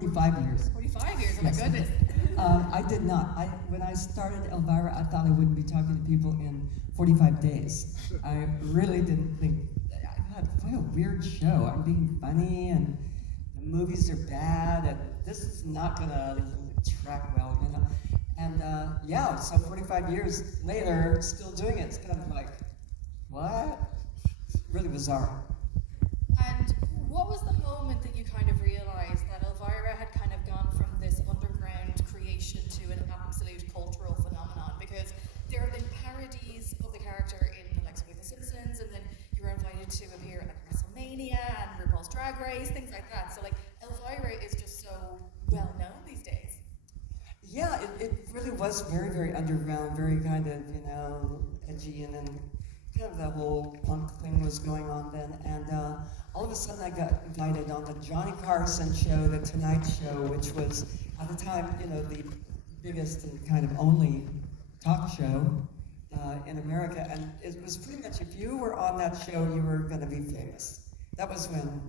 45 years. 45 years, oh my Yes. goodness. I did not. When I started Elvira, I thought I wouldn't be talking to people in 45 days. I really didn't think, I thought, what a weird show. I'm being funny, and the movies are bad, and this is not going to track well, you know. And yeah, so 45 years later, still doing it. It's kind of like, what? Really bizarre. And what was the moment that you kind of realised that Elvira had kind of gone from this underground creation to an absolute cultural phenomenon? Because there have been parodies of the character in the likes of The Simpsons, and then you were invited to appear at WrestleMania and RuPaul's Drag Race, things like that. So like Elvira is just so well known these days. Yeah, it really was very, very underground, very kind of, you know, edgy, and then kind of the whole punk thing was going on then. And all of a sudden I got invited on the Johnny Carson show, the Tonight Show, which was at the time, you know, the biggest and kind of only talk show in America. And it was pretty much, if you were on that show, you were going to be famous. That was when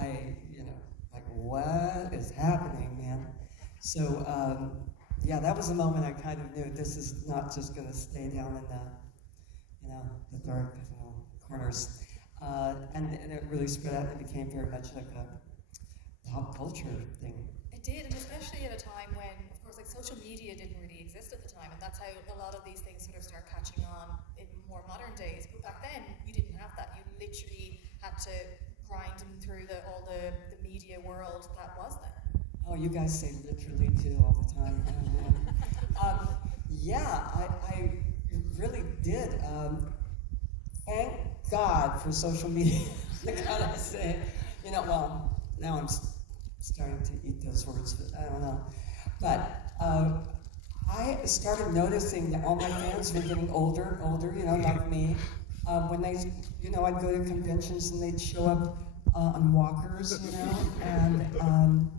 I, you know, like, what is happening, man? So, yeah, that was the moment I kind of knew this is not just going to stay down in the, you know, the dark, you know, corners. And it really spread out and it became very much like a pop culture thing. It did, and especially at a time when, of course, like social media didn't really exist at the time, and that's how a lot of these things sort of start catching on in more modern days. But back then, you didn't have that. You literally had to grind through all the media world that was then. Oh, you guys say literally too all the time. Yeah, I really did. Thank God for social media. I gotta say, you know, well, now I'm starting to eat those words, but I don't know. But I started noticing that all my fans were getting older, you know, like me. When they, you know, I'd go to conventions and they'd show up on walkers, you know, and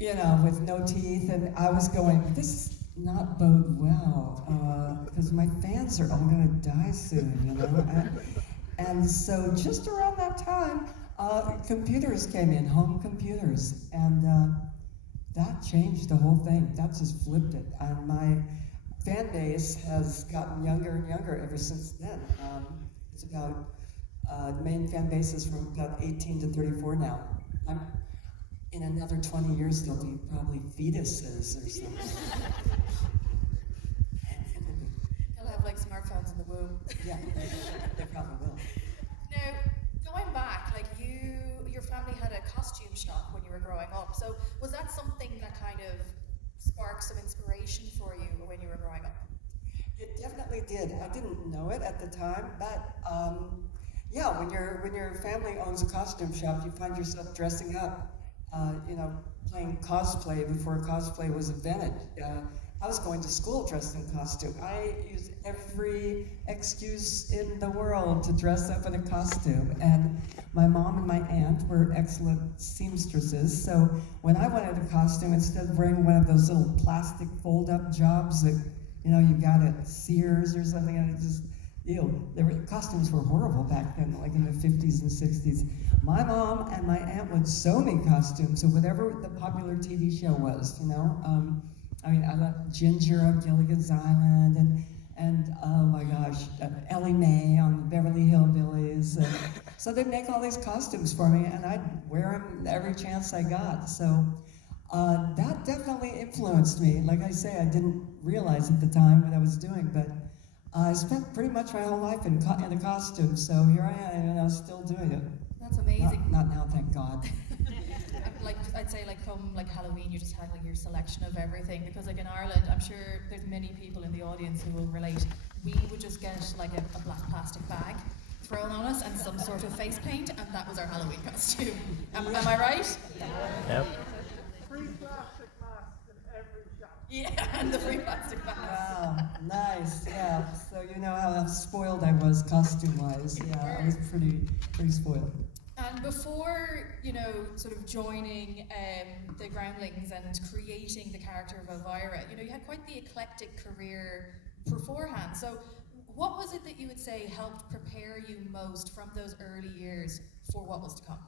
you know, with no teeth, and I was going, this is not bode well, because my fans are all gonna die soon, you know? And so just around that time, computers came in, home computers, and that changed the whole thing. That just flipped it. And my fan base has gotten younger and younger ever since then. It's about, the main fan base is from about 18 to 34 now. In another 20 years, there'll be probably fetuses or something. They'll have like smartphones in the womb. Yeah, they probably will. Now, going back, like your family had a costume shop when you were growing up. So was that something that kind of sparked some inspiration for you when you were growing up? It definitely did. I didn't know it at the time, but yeah, when your family owns a costume shop, you find yourself dressing up. You know, playing cosplay before cosplay was invented. I was going to school dressed in costume. I used every excuse in the world to dress up in a costume. And my mom and my aunt were excellent seamstresses. So when I wanted a costume, instead of wearing one of those little plastic fold-up jobs that, you know, you got at Sears or something, and it just, costumes were horrible back then, like in the 50s and 60s. My mom and my aunt would sew me costumes, so whatever the popular TV show was, you know. I mean, I loved Ginger on Gilligan's Island, and oh my gosh, Ellie Mae on Beverly Hillbillies. So they'd make all these costumes for me, and I'd wear them every chance I got. So that definitely influenced me. Like I say, I didn't realize at the time what I was doing, but I spent pretty much my whole life in a costume, so here I am, and I'm still doing it. That's amazing. Not now, thank God. Like I'd say, like come like Halloween, you just had like your selection of everything. Because like in Ireland, I'm sure there's many people in the audience who will relate. We would just get like a black plastic bag thrown on us and some sort of face paint, and that was our Halloween costume. Am I right? Yep. Free plastic masks in every shop. Yeah, and the free plastic bags. Wow, nice, yeah. So you know how spoiled I was costume-wise. Yeah, I was pretty spoiled. And before, you know, sort of joining the Groundlings and creating the character of Elvira, you know, you had quite the eclectic career beforehand. So what was it that you would say helped prepare you most from those early years for what was to come?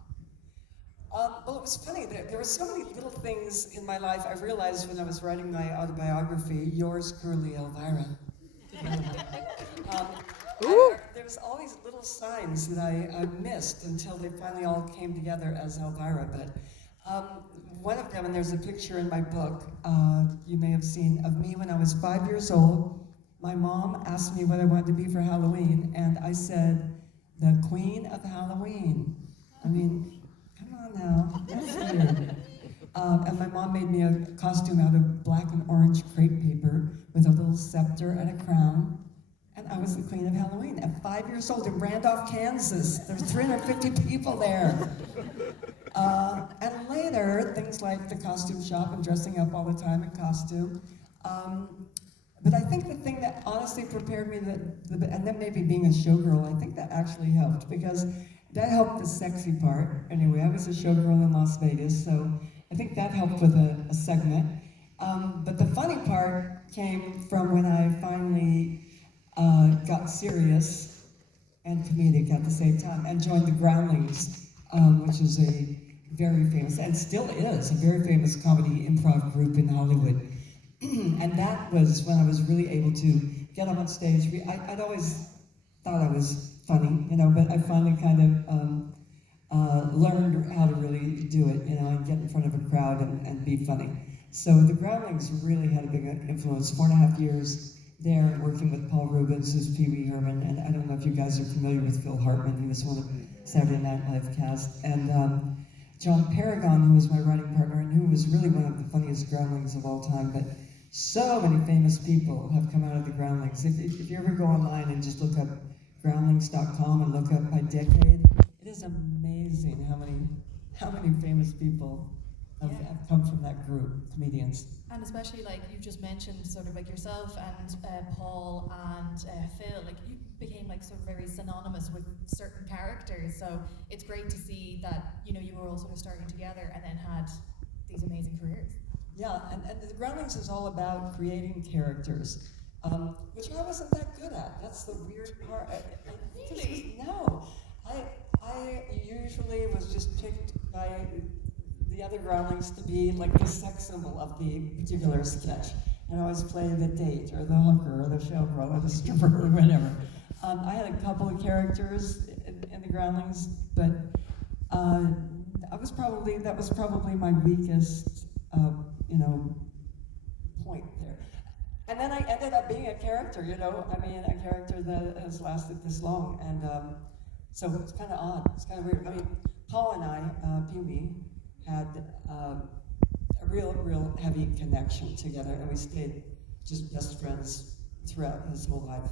Well, it was funny. There were so many little things in my life. I realized when I was writing my autobiography, yours truly, Elvira. There was all these little signs that I missed until they finally all came together as Elvira. But one of them, and there's a picture in my book you may have seen of me when I was 5 years old. My mom asked me what I wanted to be for Halloween, and I said, the Queen of Halloween. I mean, come on now, that's weird. And my mom made me a costume out of black and orange crepe paper with a little scepter and a crown. And I was the Queen of Halloween at 5 years old in Randolph, Kansas. There were 350 people there. And later, things like the costume shop and dressing up all the time in costume. But I think the thing that honestly prepared me, and then maybe being a showgirl, I think that actually helped, because that helped the sexy part. Anyway, I was a showgirl in Las Vegas, so I think that helped with a segment. But the funny part came from when I finally got serious and comedic at the same time, and joined the Groundlings, which is a very famous, and still is, a very famous comedy improv group in Hollywood. And that was when I was really able to get up on stage. I'd always thought I was funny, but I finally kind of learned how to really do it, and get in front of a crowd and be funny. So the Groundlings really had a big influence. 4.5 years there working with Paul Rubens, who's Pee Wee Herman, and I don't know if you guys are familiar with Phil Hartman. He was one of Saturday Night Live cast. And John Paragon, who was my writing partner, and who was really one of the funniest Groundlings of all time. But so many famous people have come out of the Groundlings. If you ever go online and just look up groundlings.com and look up by decade, it is amazing how many famous people have come from that group, comedians. And especially, like you just mentioned, sort of like yourself and Paul and Phil, like you became like sort of very synonymous with certain characters. So it's great to see that, you were all sort of starting together and then had these amazing careers. Yeah, and the Groundlings is all about creating characters, which I wasn't that good at. That's the weird part. Really? No. I usually was just picked by the other Groundlings to be like the sex symbol of the particular sketch. And I always play the date, or the hooker, or the showgirl, or the stripper, or whatever. I had a couple of characters in the Groundlings, but that was probably my weakest point there. And then I ended up being a character, a character that has lasted this long. And so it's kind of odd, it's kind of weird. I mean, Paul and I, Pee Wee, had a real heavy connection together, and we stayed just best friends throughout his whole life.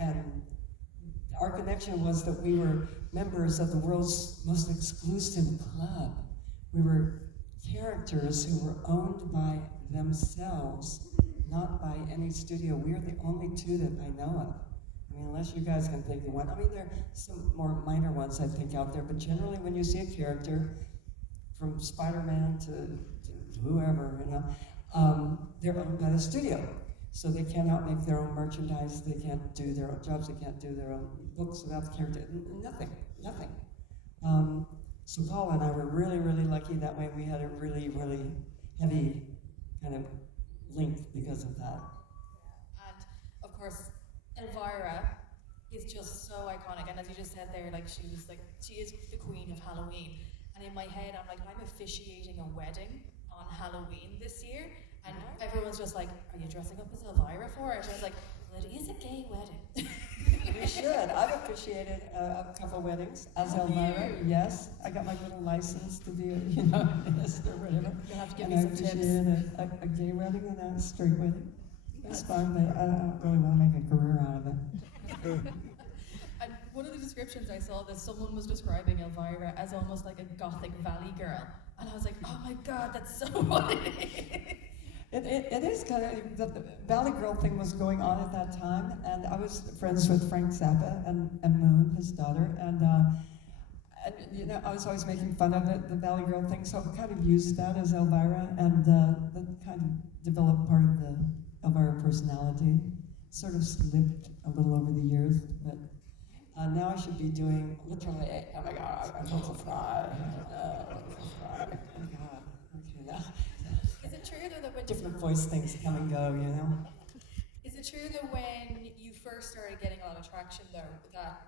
And our connection was that we were members of the world's most exclusive club. We were characters who were owned by themselves, not by any studio. We're the only two that I know of. I mean, unless you guys can think of one. I mean, there are some more minor ones I think out there, but generally when you see a character, from Spider-Man to whoever, they're owned by the studio. So they cannot make their own merchandise, they can't do their own jobs, they can't do their own books without the character, nothing. So Paul and I were really, really lucky that way. We had a really, really heavy kind of link because of that. And of course, Elvira is just so iconic. And as you just said there, she is the Queen of Halloween. And in my head, I'm like, I'm officiating a wedding on Halloween this year. And everyone's just like, are you dressing up as Elvira for it? And I was like, well, it is a gay wedding. You should. I've officiated a couple weddings as Elvira. Yes, I got my little license to be a minister or whatever. You'll have to give and me I some tips. officiated a gay wedding and a straight wedding. It's fun, but I don't really want to make a career out of it. And one of the descriptions I saw that someone was describing Elvira as almost like a gothic valley girl. And I was like, oh my God, that's so what it is. It is kind of, the Valley Girl thing was going on at that time, and I was friends with Frank Zappa and Moon, his daughter, and I was always making fun of it, the Valley Girl thing, so I kind of used that as Elvira, and that kind of developed part of the Elvira personality. Sort of slipped a little over the years, but Now I should be doing literally, oh my God, I'm going to fry. Oh my God. Okay, now. Is it true though that when Different voice things come and go, you know? Is it true that when you first started getting a lot of traction though, that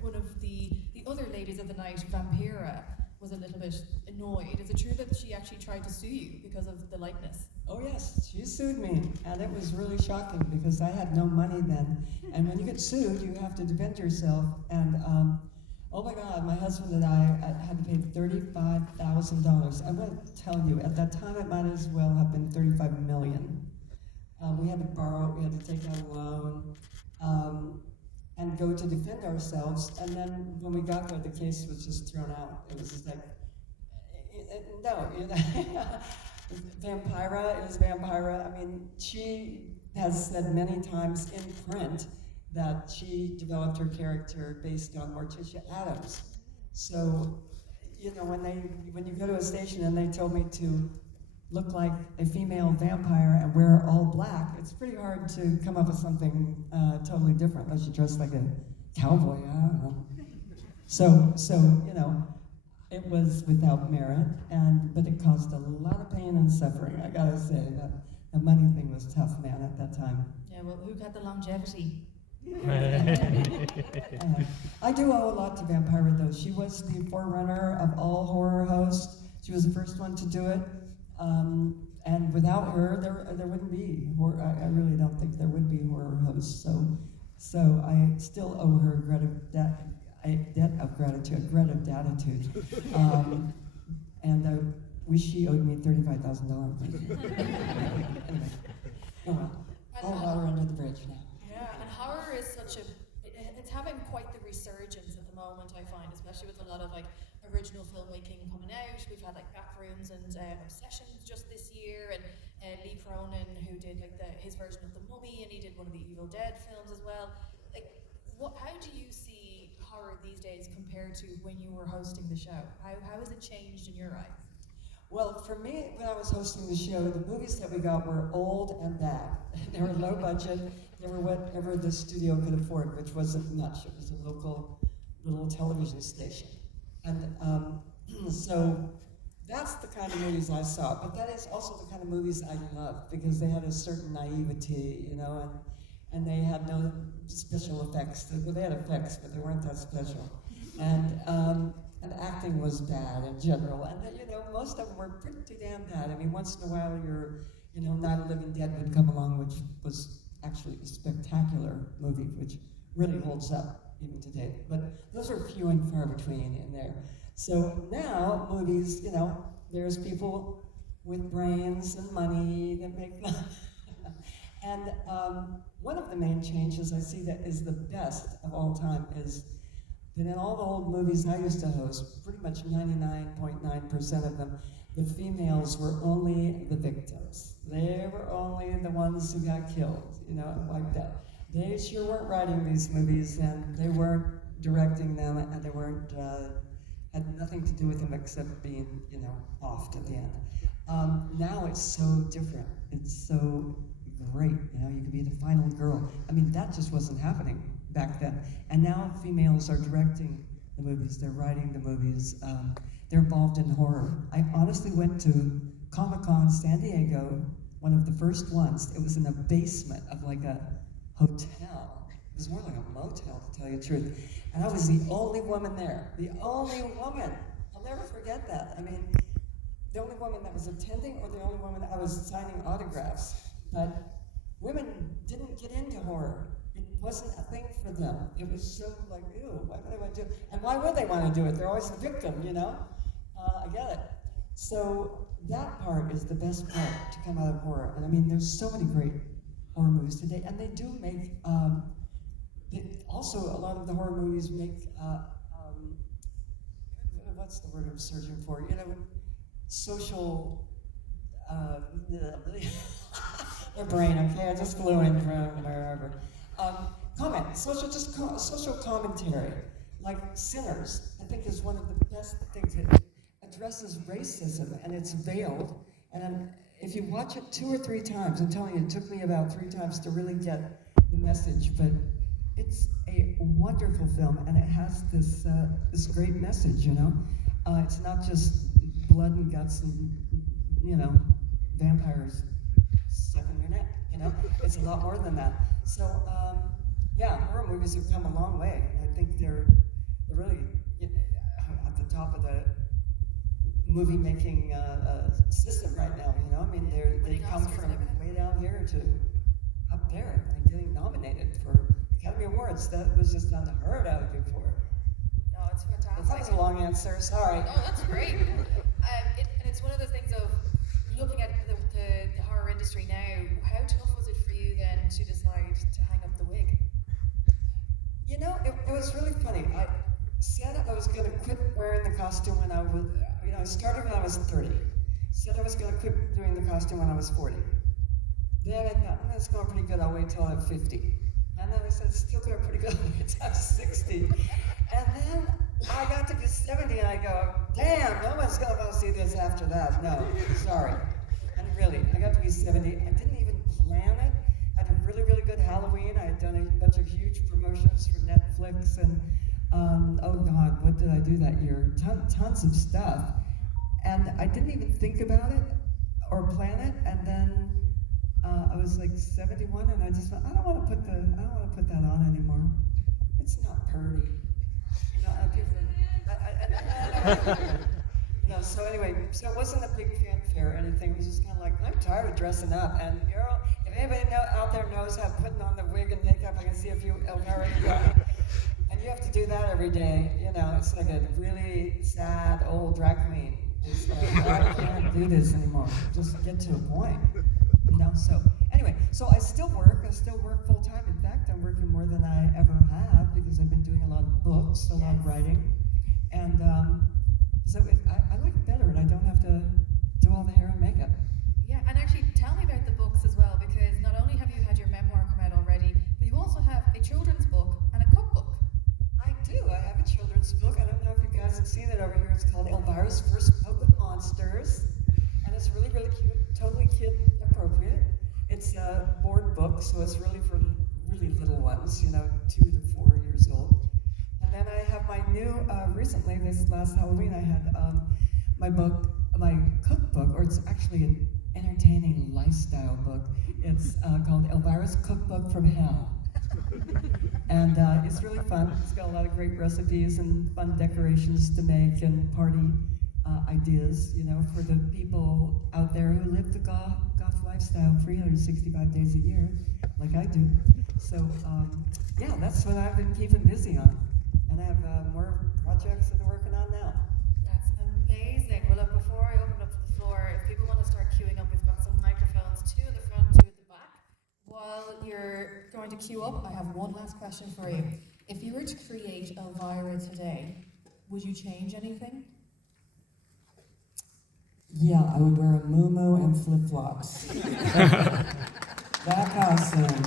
one of the other ladies of the night, Vampira, was a little bit annoyed? Is it true that she actually tried to sue you because of the likeness? Oh yes, she sued me, and it was really shocking because I had no money then. And when you get sued, you have to defend yourself. And oh my God, my husband and I had to pay $35,000. I'm going to tell you, at that time it might as well have been 35 million. We had to borrow, we had to take out a loan, and go to defend ourselves. And then when we got there, the case was just thrown out. It was just like, no, you know. Vampira is Vampira. I mean, she has said many times in print that she developed her character based on Morticia Addams. So, you know, when you go to a station and they told me to look like a female vampire and wear all black, it's pretty hard to come up with something totally different unless you dress like a cowboy. I don't know. So you know. It was without merit, but it caused a lot of pain and suffering. I gotta say that the money thing was tough, man, at that time. Yeah, well, who got the longevity? I do owe a lot to Vampira, though. She was the forerunner of all horror hosts. She was the first one to do it, and without her, there wouldn't be horror. I really don't think there would be horror hosts. So I still owe her a debt of gratitude, and I wish she owed me $35,000. Anyway, oh well, all water under the bridge now. Yeah, and horror is it's having quite the resurgence at the moment, I find, especially with a lot of like original filmmaking coming out. We've had like Backrooms and Obsessions just this year, and Lee Cronin, who did like his version of The Mummy, and he did one of the Evil Dead films as well. Like, how do you see horror these days compared to when you were hosting the show? How has it changed in your eyes? Well, for me, when I was hosting the show, the movies that we got were old and bad. They were low budget. They were whatever the studio could afford, which wasn't much. It was a local little television station. And so that's the kind of movies I saw. But that is also the kind of movies I loved because they had a certain naivety, you know, and they had no special effects. Well, they had effects, but they weren't that special. And acting was bad in general. And then, you know, most of them were pretty damn bad. I mean, once in a while, Night of the Living Dead would come along, which was actually a spectacular movie, which really holds up even today. But those are few and far between in there. So now movies, you know, there's people with brains and money that make them. And one of the main changes I see that is the best of all time is that in all the old movies I used to host, pretty much 99.9% of them, the females were only the victims. They were only the ones who got killed, you know, like that. They sure weren't writing these movies, and they weren't directing them, and they weren't had nothing to do with them except being, you know, offed at the end. Now it's so different. It's so great, you know, you could be the final girl. I mean, that just wasn't happening back then. And now females are directing the movies, they're writing the movies, they're involved in horror. I honestly went to Comic-Con San Diego, one of the first ones. It was in the basement of like a hotel. It was more like a motel, to tell you the truth. And I was the only woman there, the only woman. I'll never forget that. I mean, the only woman that was attending or the only woman that I was signing autographs. But women didn't get into horror. It wasn't a thing for them. It was so like, ew, why would they want to do it? And why would they want to do it? They're always the victim, you know? I get it. So that part is the best part to come out of horror. And I mean, there's so many great horror movies today. And they do make, also a lot of the horror movies make, what's the word I'm searching for? You know, social, my brain, okay, I just flew in from wherever. Social commentary, like Sinners, I think is one of the best things. It addresses racism, and it's veiled. And if you watch it 2 or 3 times, I'm telling you, it took me about 3 times to really get the message, but it's a wonderful film, and it has this great message. It's not just blood and guts and vampires sucking your neck. It's a lot more than that. So horror movies have come a long way, and I think they're really at the top of the movie making system right now. They come from way down here to up there and getting nominated for Academy Awards. That was just unheard of before. No, it's fantastic. That was a long answer. Sorry. No, that's great. And it's one of those things of looking at the horror industry now. How tough was it for you then to decide to hang up the wig? It was really funny. I said I was going to quit wearing the costume when I was, I started when I was 30. Said I was going to quit doing the costume when I was 40. Then I thought, that's going pretty good. I'll wait till I'm 50. And then I said, it's still going pretty good. I'll wait till I'm 60. And then I got to be 70 and I go, damn, no one's going to want to see this after that. No, sorry. And really, I got to be 70. I didn't even plan it. I had a really, really good Halloween. I had done a bunch of huge promotions for Netflix and, oh God, what did I do that year? Tons of stuff. And I didn't even think about it or plan it. And then I was like 71, and I just went, I don't want to put that on anymore. It's not pretty. So anyway, so it wasn't a big fanfare or anything. It was just kind of like, I'm tired of dressing up. And if anybody out there knows how putting on the wig and makeup, I can see a few Elvira. And you have to do that every day. It's like a really sad old drag queen. It's like, I can't do this anymore. Just get to a point. So anyway, so I still work full time. In fact, I'm working more than I ever have because I've been doing a lot of books, a lot of writing. And so I like it better, and I don't have to do all the hair and makeup. Yeah, and actually tell me about the books as well, because not only have you had your memoir come out already, but you also have a children's book and a cookbook. I do. I have a children's book. I don't know if you guys have seen it over here. It's called Elvira's First Book of Monsters. And it's really, really cute, totally kid appropriate. It's a board book, so it's really for really little ones, 2 to 4 years old. And then I have my new, recently, this last Halloween, I had my cookbook, or it's actually an entertaining lifestyle book. It's called Elvira's Cookbook from Hell. And it's really fun. It's got a lot of great recipes and fun decorations to make and party ideas, for the people out there who live the goth lifestyle 365 days a year, like I do. So, that's what I've been keeping busy on. And I have more projects that I'm working on now. That's amazing. Well, look, before I open up to the floor, if people want to start queuing up, we've got some microphones, 2 in the front, 2 at the back. While you're going to queue up, I have one last question for you. If you were to create Elvira today, would you change anything? Yeah, I would wear a muumuu and flip-flops. That costume,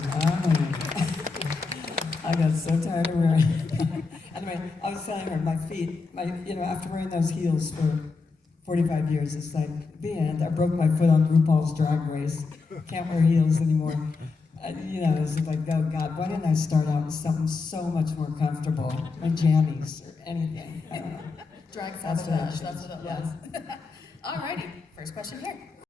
I got so tired of wearing it. Anyway, I was telling her, my feet, after wearing those heels for 45 years, it's like the end. I broke my foot on RuPaul's Drag Race. Can't wear heels anymore. It's like, oh God, why didn't I start out with something so much more comfortable? My jammies or anything. I don't know. Drag sabotage, that's what it was. Alrighty, first question here.